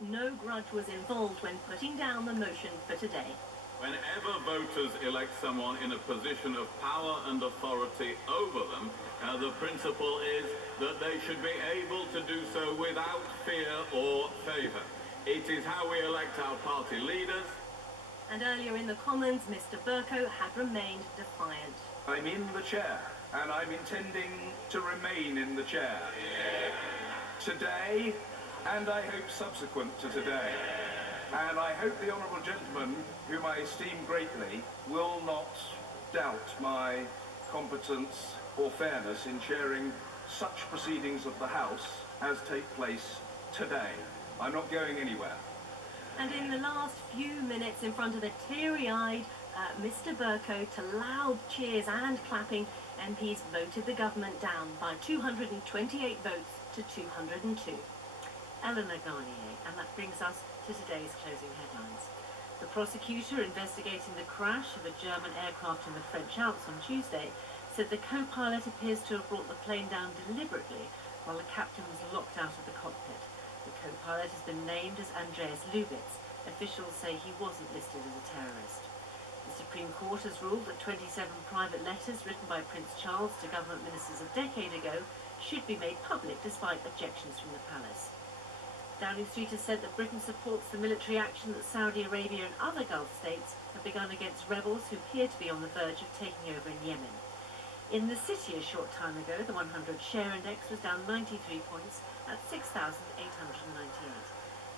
no grudge was involved when putting down the motion for today. Whenever voters elect someone in a position of power and authority over them, the principle is that they should be able to do so without fear or favour. It is how we elect our party leaders. And earlier in the Commons, Mr. Bercow had remained defiant. I'm in the chair, and I'm intending to remain in the chair. Today, and I hope subsequent to today. And I hope the honourable gentleman, whom I esteem greatly, will not doubt my competence or fairness in chairing such proceedings of the House as take place today. I'm not going anywhere. And in the last few minutes, in front of the teary-eyed Mr. Bercow, to loud cheers and clapping, MPs voted the government down by 228 votes to 202. Eleanor Garnier, and that brings us to today's closing headlines. The prosecutor investigating the crash of a German aircraft in the French Alps on Tuesday said the co-pilot appears to have brought the plane down deliberately while the captain was locked out of the cockpit. The co-pilot has been named as Andreas Lubitz. Officials say he wasn't listed as a terrorist. The Supreme Court has ruled that 27 private letters written by Prince Charles to government ministers a decade ago should be made public despite objections from the palace. Downing Street has said that Britain supports the military action that Saudi Arabia and other Gulf states have begun against rebels who appear to be on the verge of taking over in Yemen. In the City a short time ago, the 100 share index was down 93 points at 6,898.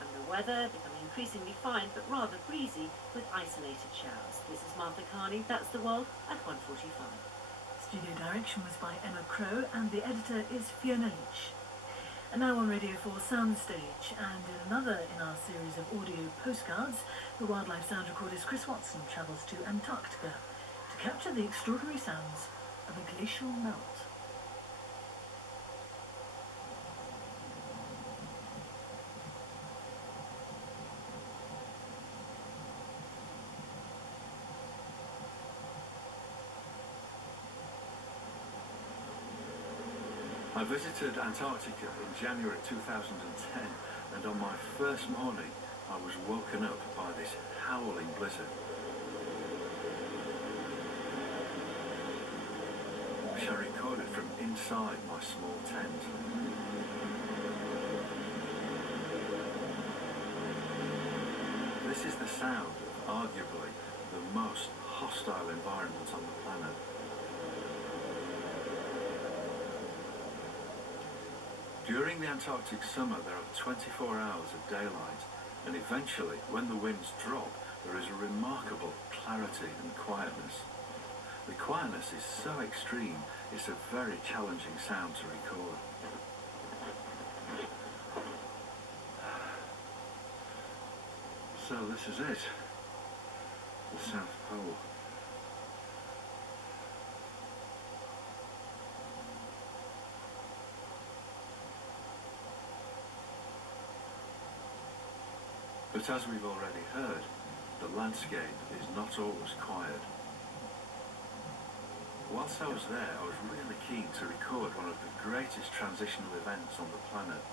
And the weather becoming increasingly fine but rather breezy with isolated showers. This is Martha Carney. That's the world at 1:45. Studio direction was by Emma Crow and the editor is Fiona Leach. And now on Radio 4 Soundstage, and in another in our series of audio postcards, the wildlife sound recordist Chris Watson travels to Antarctica to capture the extraordinary sounds of a glacial melt. I visited Antarctica in January 2010, and on my first morning I was woken up by this howling blizzard, which I recorded from inside my small tent. This is the sound of arguably the most hostile environment on the planet. During the Antarctic summer there are 24 hours of daylight, and eventually, when the winds drop, there is a remarkable clarity and quietness. The quietness is so extreme, it's a very challenging sound to record. So this is it, the South Pole. But as we've already heard, the landscape is not always quiet. Whilst I was there, I was really keen to record one of the greatest transitional events on the planet.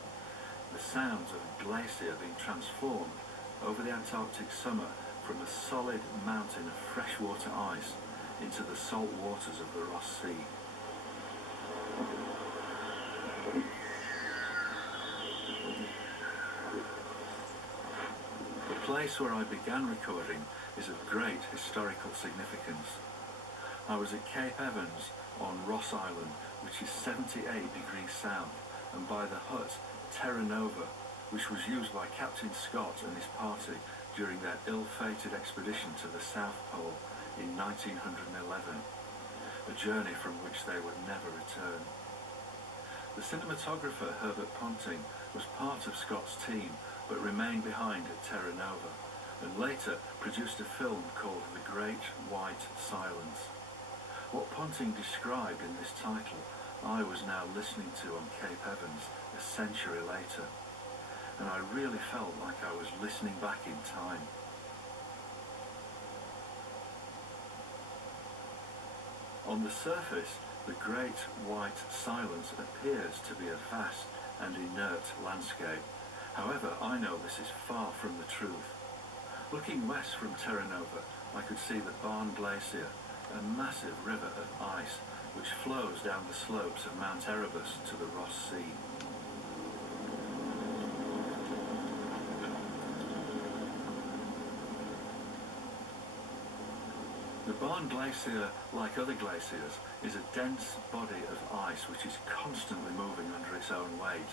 The sounds of a glacier being transformed over the Antarctic summer from a solid mountain of freshwater ice into the salt waters of the Ross Sea. The place where I began recording is of great historical significance. I was at Cape Evans on Ross Island, which is 78 degrees south, and by the hut Terra Nova, which was used by Captain Scott and his party during their ill-fated expedition to the South Pole in 1911, a journey from which they would never return. The cinematographer Herbert Ponting was part of Scott's team, but remained behind at Terra Nova, and later produced a film called The Great White Silence. What Ponting described in this title, I was now listening to on Cape Evans a century later, and I really felt like I was listening back in time. On the surface, the Great White Silence appears to be a vast and inert landscape. However, I know this is far from the truth. Looking west from Terra Nova, I could see the Barne Glacier, a massive river of ice which flows down the slopes of Mount Erebus to the Ross Sea. The Barne Glacier, like other glaciers, is a dense body of ice which is constantly moving under its own weight.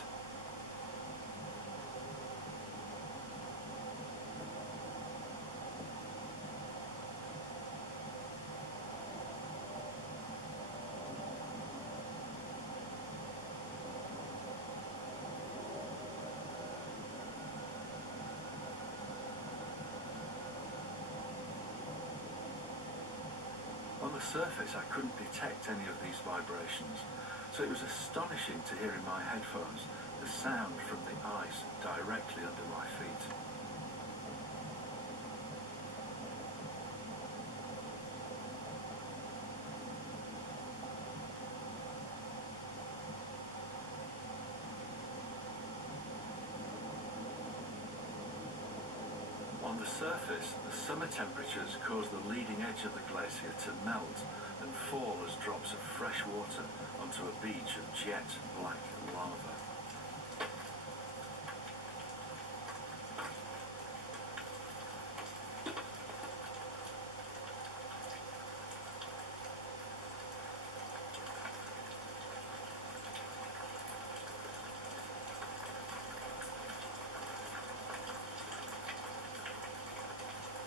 On the surface, I couldn't detect any of these vibrations, so it was astonishing to hear in my headphones the sound from the ice directly under my feet. On the surface, the summer temperatures cause the leading edge of the glacier to melt and fall as drops of fresh water onto a beach of jet black lava.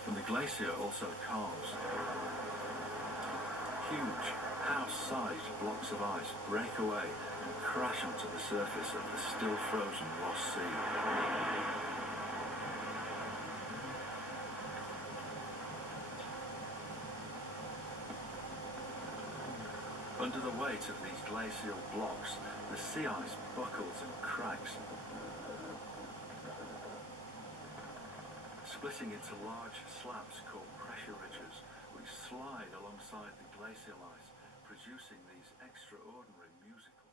And the glacier also calms. Huge, house-sized blocks of ice break away and crash onto the surface of the still frozen Ross Sea. Under the weight of these glacial blocks, the sea ice buckles and cracks, splitting into large slabs called pressure ridges, which slide alongside the glacial ice, producing these extraordinary musical